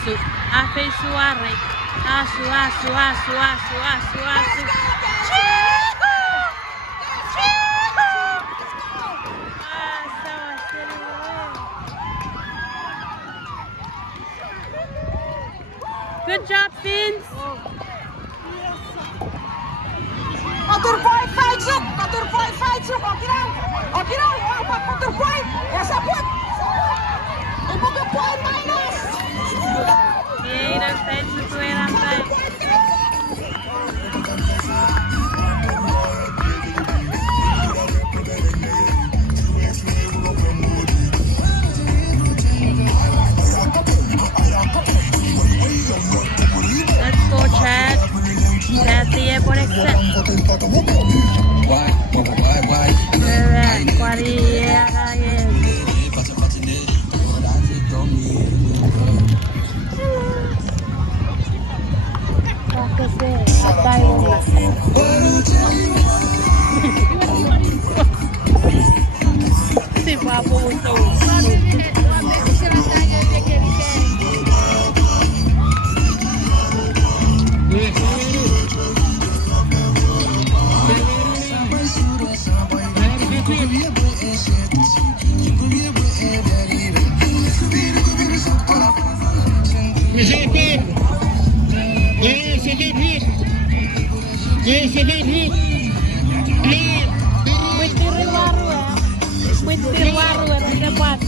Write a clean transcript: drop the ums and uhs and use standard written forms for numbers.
Faiichuare. Asu, asu, asu, asu, asu, asu. Good job, Fins. Motorboy Faiichuuk, motorboy Faiichuuk, oke lang, wag motorboy, ya sabot. Ibu ke poin minus. Yay, that's Faiichuuk ramai. Let's go, Chad. Chad, tiye por except. Si papo gustó. Witir baru ya, tidak dapat.